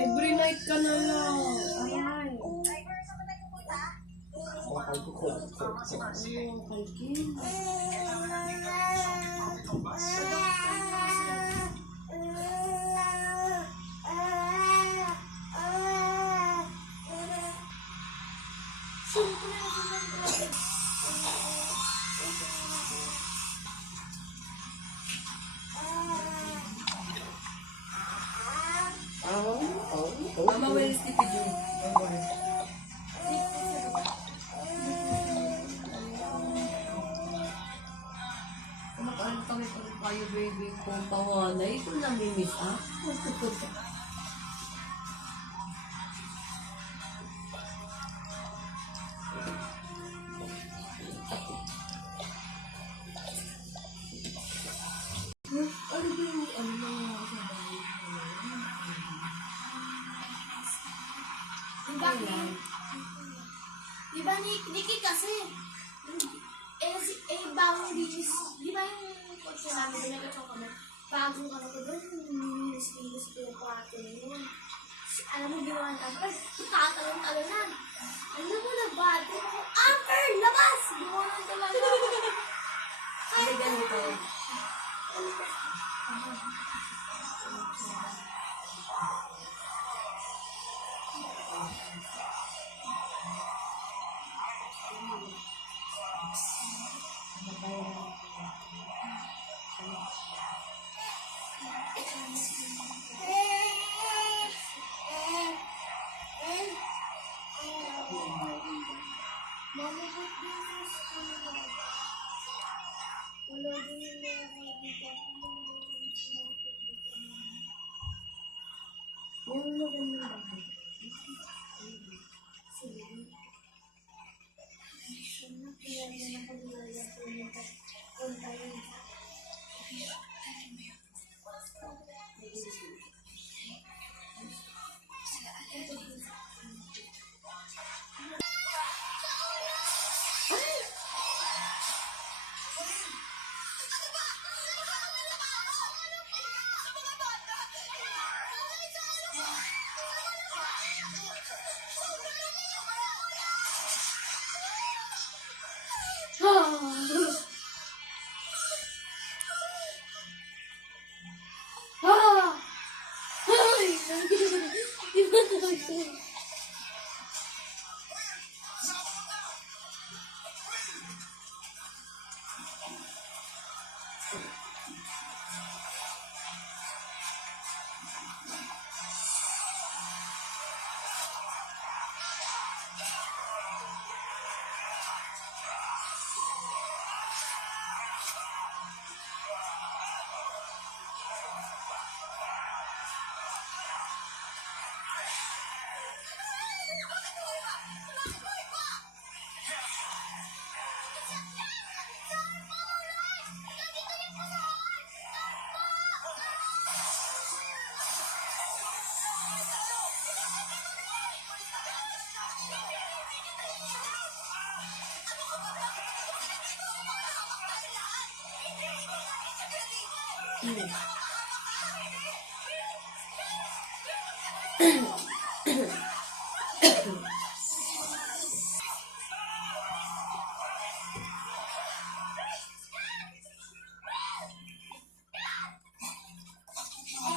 Every night ka na lang. Ayan. Mama, where is Tipi Ju? Kumakain kami pa rin kayo, baby. Kung pawanay, ito namimiss, ah. Ano ba yung ano na sa bahay? Diba Nikki kasi, bagong linis, di ba yung kotse namin, binagatan kami, bagong ano ko doon, linis ko yung kwarto na yun. Alam mo, ginawa ng Amber, tatalon-talonan. Alam mo na ba, Amber, labas! Ginawa ng talaga. Hindi ganito.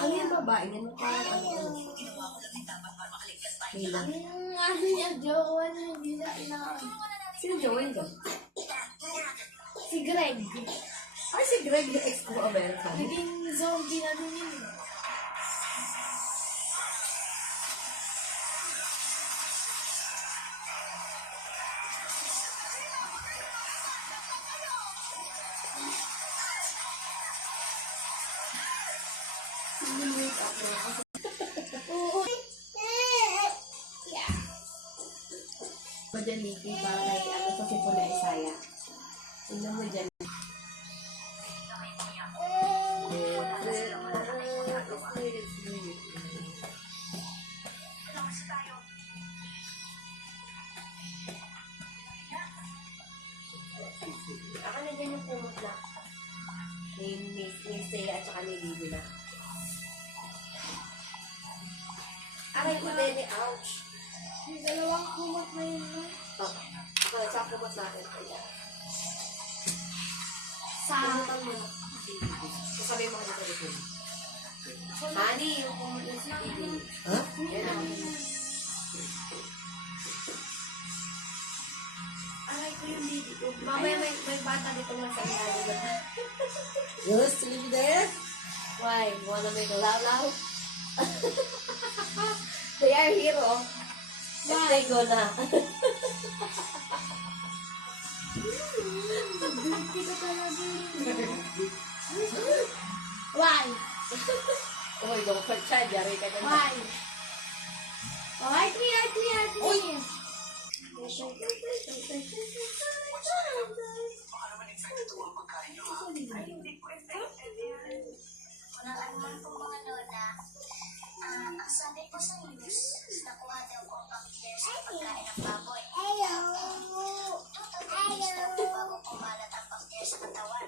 Ano yung babae niya? Hila. Ano niya, jowa niya, hindi na inaaway. Sino Joel ka? Si Greg. Ay, si Greg, yung ex ko America. Naging zombie na din yun. Majaliki para kay ano sa Sipula Isaya. Tingnan mo dyan. Ako na dyan yung pumot na. Ni Saya at saka ni Lido na. Aray ko, Dene, ouch. Yung dalawang kumot na yun na. Oh, okay, sa kumot natin. Ayan. Sa... Kumutan mo na. Sasabihin mo ka dito dito. Honey, yung kumot yung sige. Ha? Yan ang Aray ko yung baby ko. Mamaya may bata dito lang sa ilalim. Yes, sleep there. Why? Wanna make a lalaw? They are hero. If they go na. Dirty ka talaga. Why? Oh, don't hurt siya. Jari ka na. Why? Oh, hide me, hide me, hide me. Uy! Ay, hindi ko infected yan. Walang anuman po mga lola. Ang sabi po sa news, nakuha daw ko ang bacteria sa pagkain ng baboy. Hello. Total days daw po bago kumalat ang bacteria sa katawan.